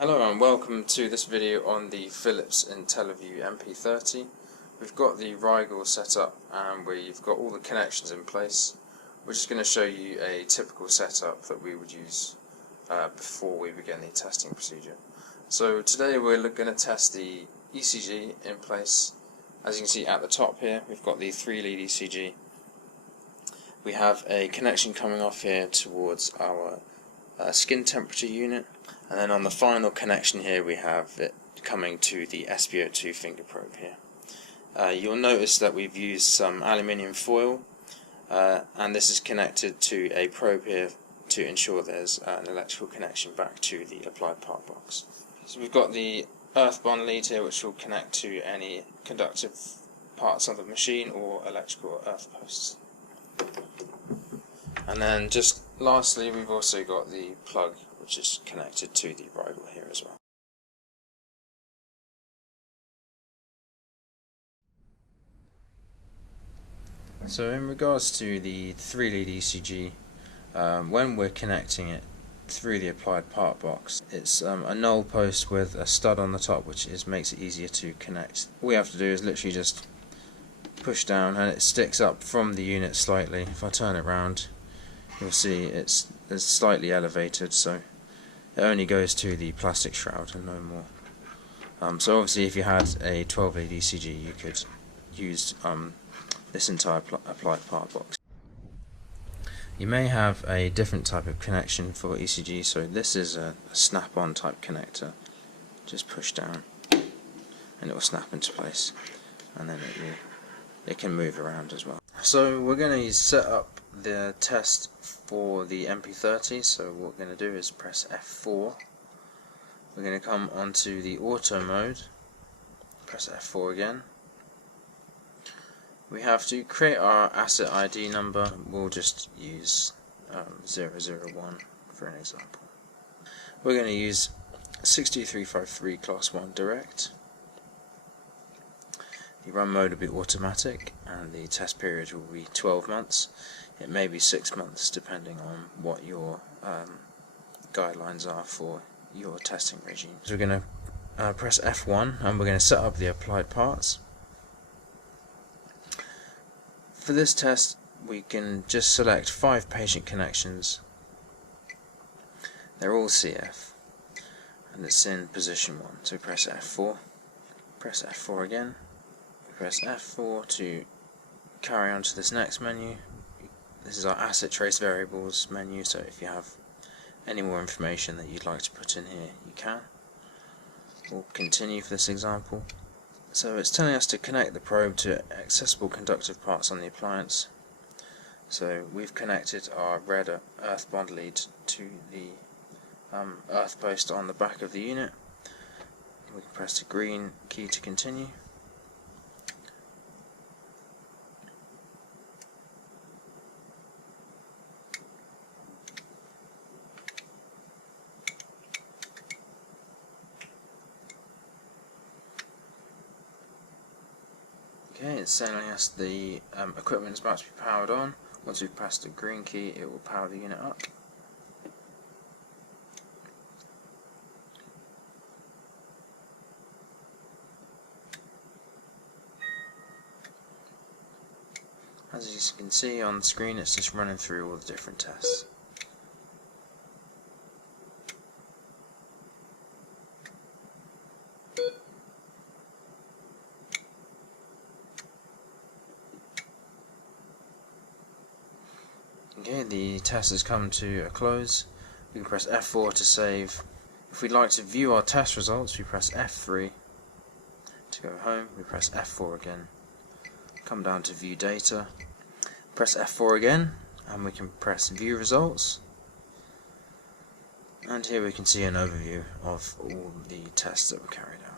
Hello and welcome to this video on the Philips Intellivue Mp30. We've got the Rigel set up and we've got all the connections in place. We're just going to show you a typical setup that we would use before we begin the testing procedure. So today we're going to test the ECG in place. As you can see at the top here, we've got the 3-lead ECG. We have a connection coming off here towards our skin temperature unit, and then on the final connection here we have it coming to the SpO2 finger probe here. You'll notice that we've used some aluminium foil and this is connected to a probe here to ensure there's an electrical connection back to the applied part box. So we've got the earth bond lead here which will connect to any conductive parts of the machine or electrical earth posts. And then just lastly we've also got the plug which is connected to the Rigel here as well. So in regards to the 3-lead ECG, when we're connecting it through the applied part box, it's a null post with a stud on the top which makes it easier to connect. All we have to do is literally just push down and it sticks up from the unit slightly. If I turn it around, you'll see it's slightly elevated, so it only goes to the plastic shroud and no more. So obviously if you had a 12-lead ECG you could use this entire applied part box. You may have a different type of connection for ECG, so this is a snap-on type connector. Just push down and it will snap into place, and then it can move around as well. So we're going to set up the test for the Mp30, so what we're going to do is press F4. We're going to come onto the auto mode, press F4 again. We have to create our asset ID number. We'll just use 001 for an example. We're going to use 62353 class 1 direct. The run mode will be automatic and the test period will be 12 months. It may be 6 months depending on what your guidelines are for your testing regime. So we're going to press F1 and we're going to set up the applied parts. For this test we can just select 5 patient connections. They're all CF and it's in position 1. So press F4, press F4 again. Press F4 to carry on to this next menu. This is our asset trace variables menu, so if you have any more information that you'd like to put in here, you can. We'll continue for this example. So it's telling us to connect the probe to accessible conductive parts on the appliance. So we've connected our red earth bond lead to the earth post on the back of the unit. We can press the green key to continue. Okay, it's telling us the equipment is about to be powered on. Once we've pressed the green key, it will power the unit up. As you can see on the screen, it's just running through all the different tests. Okay, the test has come to a close. We can press F4 to save. If we'd like to view our test results, we press F3 to go home. We press F4 again. Come down to view data. Press F4 again, and we can press view results. And here we can see an overview of all the tests that were carried out.